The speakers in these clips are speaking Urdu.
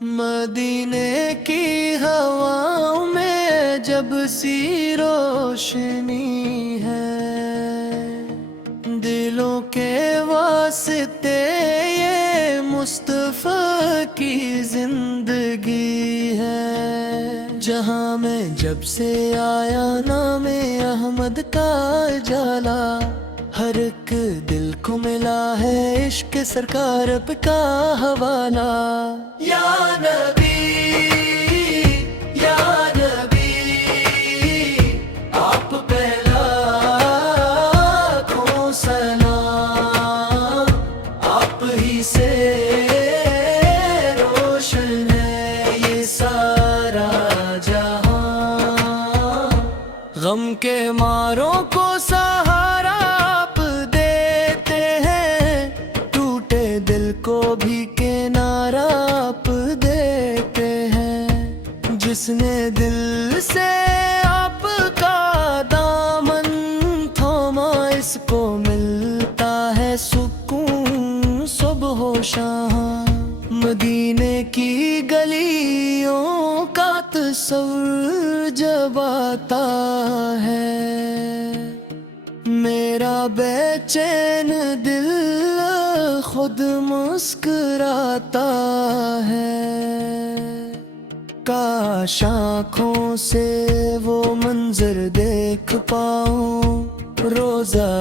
مدینے کی ہواؤں میں جب سی روشنی ہے، دلوں کے واسطے یہ مصطفیٰ کی زندگی ہے۔ جہاں میں جب سے آیا نام احمد کا اجالا، ہر ایک دل کو ملا ہے عشق سرکار کا حوالہ۔ یا نبی یا نبی آپ پہ لاکھوں سلام، آپ ہی سے روشن ہے یہ سارا جہاں۔ غم کے ماروں کو سہارا آپ دیتے ہیں، ٹوٹے دل کو بھی کنارہ آپ دیتے ہیں۔ جس نے دل سے آپ کا دامن تھاما، اس کو ملتا ہے سکون صبح و شام۔ مدینے کی گلیوں کا تصور جب آتا ہے، میرا بے چین دل خود مسکراتا ہے۔ کاش آنکھوں سے وہ منظر دیکھ پاؤں، روضہ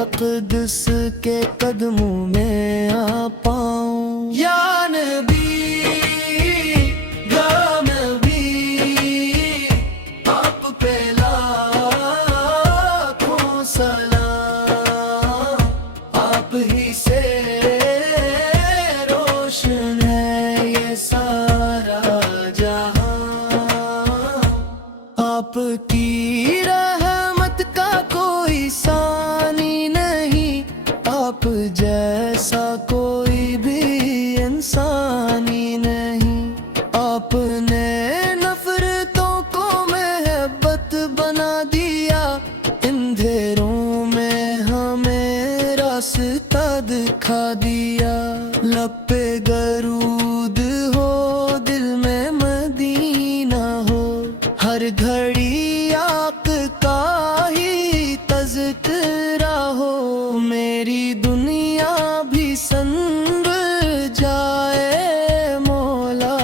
اقدس کے قدموں میں آ پاؤں۔ یا نبی یا نبی آپ پہ لاکھوں سلام، آپ ہی سے روشن ہے یہ سارا جہاں۔ آپ کی رحمت کا کوئی ثانی نہیں، آپ جیسا کوئی بھی انسانی نہیں۔ آپ نے نفرتوں کو محبت بنا دیا، اندھیروں میں ہمیں راستہ دکھا دیا۔ لب پہ درود ہو، دل میں مدینہ ہو، ہر گھڑی آق کا ہی تذکرہ ہو۔ میری دنیا بھی سنور جائے مولا،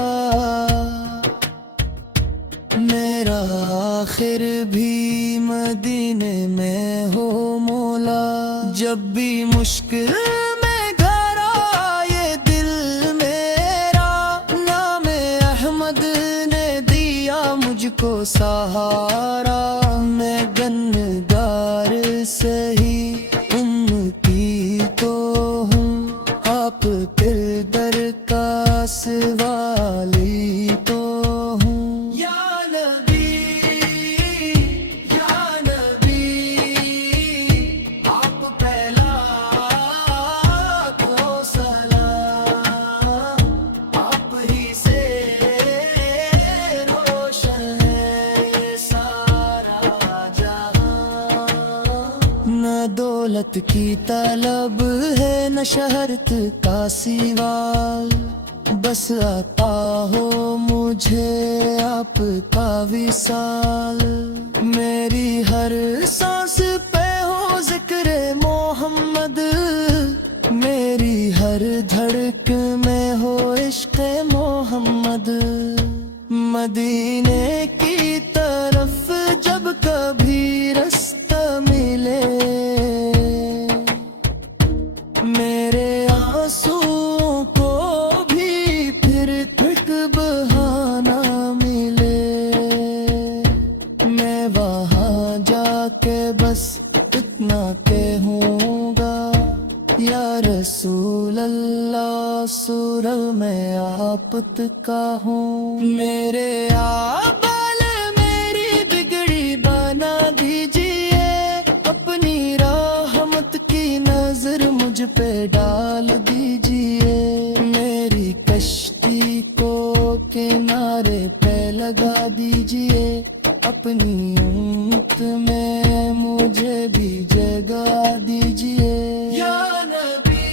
میرا آخر بھی مدینے میں ہو مولا۔ جب بھی مشکل میں گھر آئے دل میرا، نام احمد نے دیا مجھ کو سہارا۔ میں گنہگار سہی امتی تو ہوں، آپ پھر در کا سوالی تو ہوں۔ یا نبی یا نبی آپ پہ لاکھوں سلام، آپ ہی سے روشن ہے یہ سارا جہاں۔ نہ دولت کی طلب ہے نہ شہرت کا سوال، بس عطا ہو مجھے آپ کا وصال۔ میری ہر سانس پہ ہو ذکر محمد، میری ہر دھڑک میں ہو عشق محمد۔ مدینے کی طرف جب کبھی رستہ ملے، میرے آنسوؤں کو بھی پھر ایک بہانہ ملے، میں وہاں جا کے بس اتنا کہوں گا، یا رسول اللہ سورہ میں آپ کا ہوں۔ میرے آبال میری بگڑی بنا دیجئے، اپنی رحمت کی نظر مجھ پہ ڈال دیجئے، میری کشتی کو کنارے پہ لگا دیجئے۔ اپنی امت میں مجھے بھی جگہ دیجیے یا نبی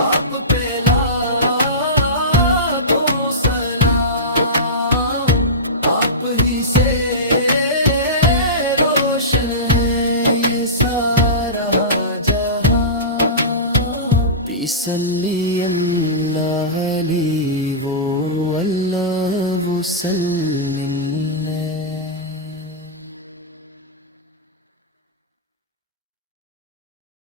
آپ پہ لاکھوں سلام آپ ہی سے روشن ہے یہ سارا صلی اللہ علیہ وسلم